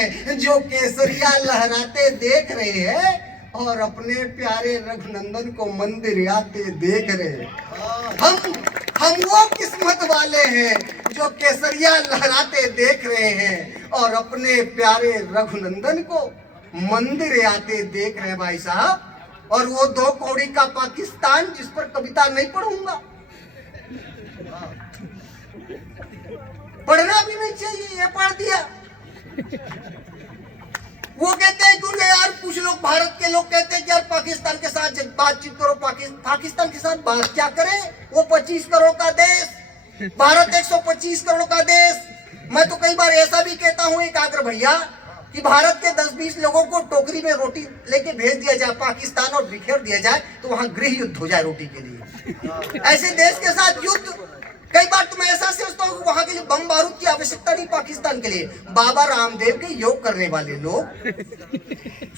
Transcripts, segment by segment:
हैं जो केसरिया लहराते देख रहे हैं और अपने प्यारे रघुनंदन को मंदिर आते देख रहे हैं। हम वो किस्मत वाले हैं जो केसरिया लहराते देख रहे हैं और अपने प्यारे रघुनंदन को मंदिर आते देख रहे हैं भाई साहब। और वो 2 कौड़ी का पाकिस्तान जिस पर कविता नहीं पढ़ूंगा, पढ़ना भी नहीं चाहिए, ये पढ़ दिया। वो कहते हैं क्यों यार, कुछ लोग भारत के लोग कहते हैं कि यार पाकिस्तान के साथ बातचीत करो। पाकिस्तान के साथ बात क्या करें, वो 25 करोड़ का देश, भारत 125 करोड़ का देश। मैं तो कई बार ऐसा भी कहता हूं एकाग्र भैया कि भारत के 10-20 लोगों को टोकरी में रोटी लेके भेज दिया जाए पाकिस्तान और बिखेर दिया जाए तो वहां गृह युद्ध हो जाए रोटी के लिए। ऐसे देश के साथ युद्ध, कई बार तो मैं ऐसा सोचता हूँ कि वहां के लिए बम बारूद की आवश्यकता नहीं पाकिस्तान के लिए। बाबा रामदेव के योग करने वाले लोग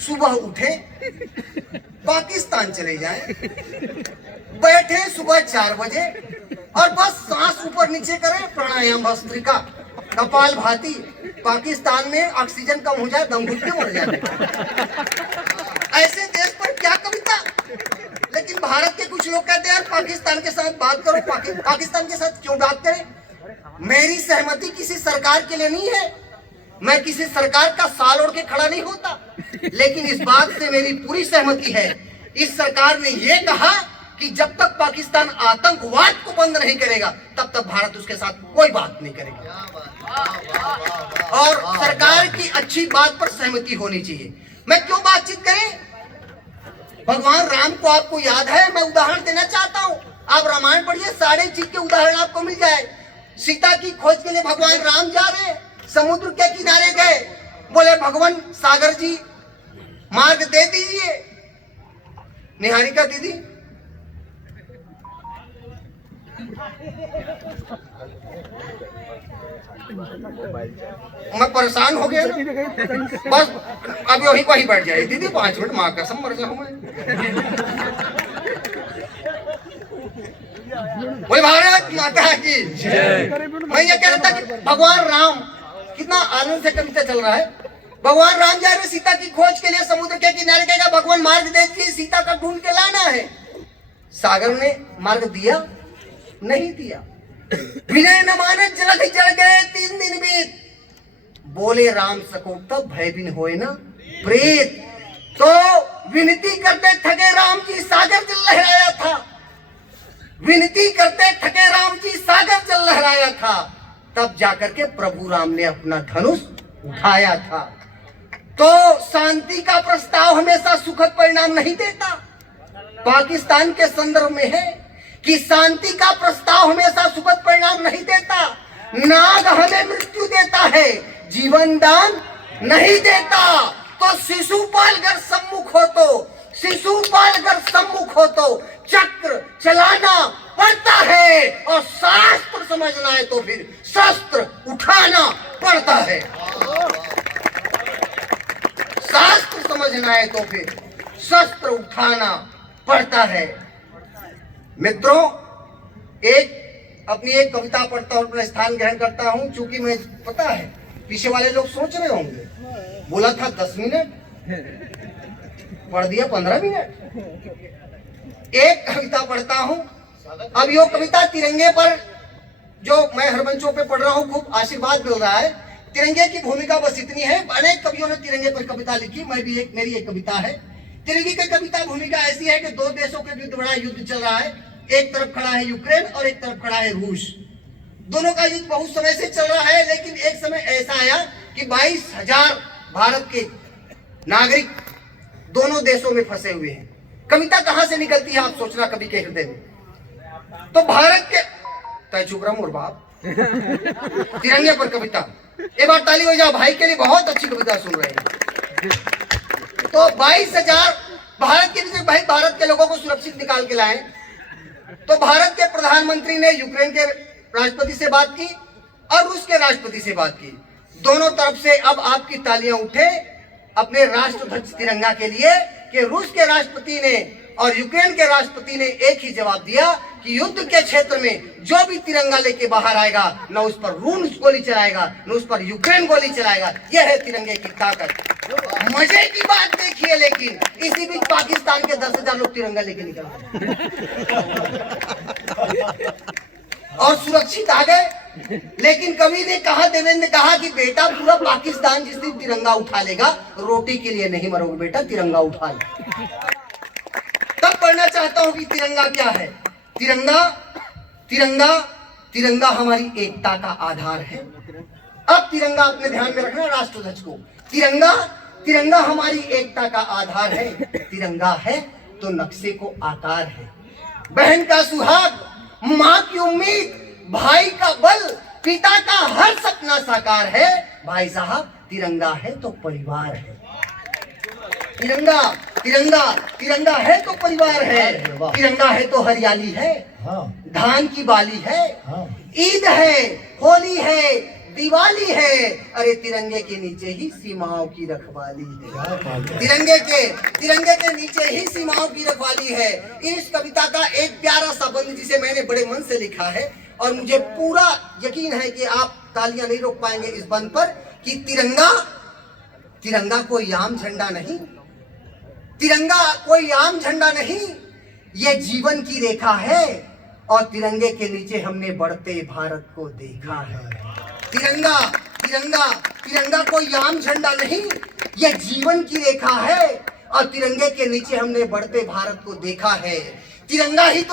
सुबह उठे पाकिस्तान चले जाएं, बैठे सुबह 4 बजे और बस सांस ऊपर नीचे करें, प्राणायाम भस्त्रिका कपाल भाती। पाकिस्तान में ऑक्सीजन कम हो जाए, दम घुट के मर जाए। ऐसे देश पर क्या कविता। लेकिन भारत के कुछ लोग कहते हैं यार पाकिस्तान के साथ बात करो। पाकिस्तान के साथ क्यों बात करें? मेरी सहमति किसी सरकार के लिए नहीं है, मैं किसी सरकार का साल ओढ़ के खड़ा नहीं होता। लेकिन इस बात से मेरी पूरी सहमति है, इस सरकार ने यह कहा कि जब तक पाकिस्तान आतंकवाद को बंद नहीं करेगा तब तक भारत उसके साथ कोई बात नहीं करेगा। और सरकार की अच्छी बात पर सहमति होनी चाहिए। मैं क्यों बातचीत करें? भगवान राम को आपको याद है, मैं उदाहरण देना चाहता हूं। आप रामायण पढ़िए, सारे चीज के उदाहरण आपको मिल जाए। सीता की खोज के लिए भगवान राम जा रहे, समुद्र के किनारे गए, बोले भगवान सागर जी मार्ग दे दीजिए। निहारिका दीदी मैं परेशान हो गया ना, बस अभी वही बैठ जाए दीदी 5 मिनट, माँ कसम मर जाऊं मैं। बोले भारत माता की जय। मैं ये कह रहा था कि भगवान राम, कितना आनंद से कविता चल रहा है। भगवान राम जा रहे सीता की खोज के लिए, समुद्र के किनारे कहेगा भगवान मार्ग दीजिए, सीता का ढूंढ के लाना है। सागर ने मार्ग दिया नहीं दिया। विनय न माने जलधि जल गए 3 दिन बीत, बोले राम सको तब भय बिन होए न प्रेत। तो विनती करते थके राम जी सागर जल लहराया था, विनती करते थके राम जी सागर जल लहराया था। तब जाकर के प्रभु राम ने अपना धनुष उठाया था। तो शांति का प्रस्ताव हमेशा सुखद परिणाम नहीं देता। पाकिस्तान के संदर्भ में है कि शांति का प्रस्ताव हमेशा सुखद परिणाम नहीं देता। नाग हमें मृत्यु देता है, जीवन दान नहीं देता। तो शिशुपाल घर सम्मुख हो तो, शिशुपाल घर सम्मुख हो तो चक्र चलाना पड़ता है, और शास्त्र समझना है तो फिर शस्त्र उठाना पड़ता है। शास्त्र समझना है तो फिर शस्त्र उठाना पड़ता है। मित्रों, अपनी एक कविता पढ़ता हूं, अपना स्थान ग्रहण करता हूं। चूंकि मैं, पता है पीछे वाले लोग सोच रहे होंगे, बोला था 10 मिनट, पढ़ दिया 15 मिनट। एक कविता पढ़ता हूं। अब यो कविता तिरंगे पर, जो मैं हर मंचों पे पढ़ रहा हूं, खूब आशीर्वाद मिल रहा है। तिरंगे की भूमिका बस इतनी है। अनेक कवियों ने तिरंगे पर कविता लिखी, मेरी एक कविता है। तिरंगे की कविता भूमिका ऐसी है कि 2 देशों के बीच बड़ा युद्ध चल रहा है। एक तरफ खड़ा है यूक्रेन और एक तरफ खड़ा है रूस। दोनों का युद्ध बहुत समय से चल रहा है, लेकिन एक समय ऐसा आया कि 22,000 भारत के नागरिक दोनों देशों में फंसे हुए हैं। कविता कहां से निकलती है आप सोचना कभी के हृदय में। तो भारत के, तय चुप रहा मोर बाप, तिरंगे पर कविता। एक बार ताली हो जाओ भाई के लिए, बहुत अच्छी कविता सुन रहे हैं। तो 22,000 भारत के भाई, भारत के लोगों को सुरक्षित निकाल के लाए। तो भारत के प्रधानमंत्री ने यूक्रेन के राष्ट्रपति से बात की और रूस के राष्ट्रपति से बात की। दोनों तरफ से अब आपकी तालियां उठे अपने राष्ट्रध्वज तिरंगा के लिए कि रूस के राष्ट्रपति ने और यूक्रेन के राष्ट्रपति ने एक ही जवाब दिया कि युद्ध के क्षेत्र में जो भी तिरंगा लेके बाहर आएगा, न उस पर रूस गोली चलाएगा, न उस पर यूक्रेन गोली चलाएगा। यह है तिरंगे की ताकत। मजे की बात देखिए, लेकिन इसी बीच पाकिस्तान के 10,000 लोग तिरंगा लेके निकल और सुरक्षित आ गए। लेकिन कवि ने कहा, देवेंद्र ने कहा कि बेटा पूरा पाकिस्तान जिस दिन तिरंगा उठा लेगा, रोटी के लिए नहीं मरोगे बेटा, तिरंगा उठा ले। तब पढ़ना चाहता हूं कि तिरंगा क्या है। तिरंगा तिरंगा तिरंगा हमारी एकता का आधार है। अब तिरंगा अपने ध्यान में रखना, राष्ट्रध्वज को। तिरंगा तिरंगा हमारी एकता का आधार है। तिरंगा है तो नक्शे को आकार है। बहन का सुहाग, माँ की उम्मीद, भाई का बल, पिता का हर सपना साकार है। भाई साहब तिरंगा है तो परिवार है। तिरंगा तिरंगा तिरंगा है तो परिवार है। तिरंगा है तो हरियाली है, धान की बाली है, ईद है, होली है, दिवाली है। अरे तिरंगे के नीचे ही सीमाओं की रखवाली है। तिरंगे के नीचे ही सीमाओं की रखवाली है। इस कविता का एक प्यारा सा बंद जिसे मैंने बड़े मन से लिखा है, और मुझे पूरा यकीन है कि आप तालियां नहीं रोक पाएंगे इस बंद पर, कि तिरंगा तिरंगा कोई आम झंडा नहीं, तिरंगा कोई आम झंडा नहीं, ये जीवन की रेखा है। और तिरंगे के नीचे हमने बढ़ते भारत को देखा है। तिरंगा तिरंगा तिरंगा कोई आम झंडा नहीं, ये जीवन की रेखा है। और तिरंगे के नीचे हमने बढ़ते भारत को देखा है। तिरंगा ही तो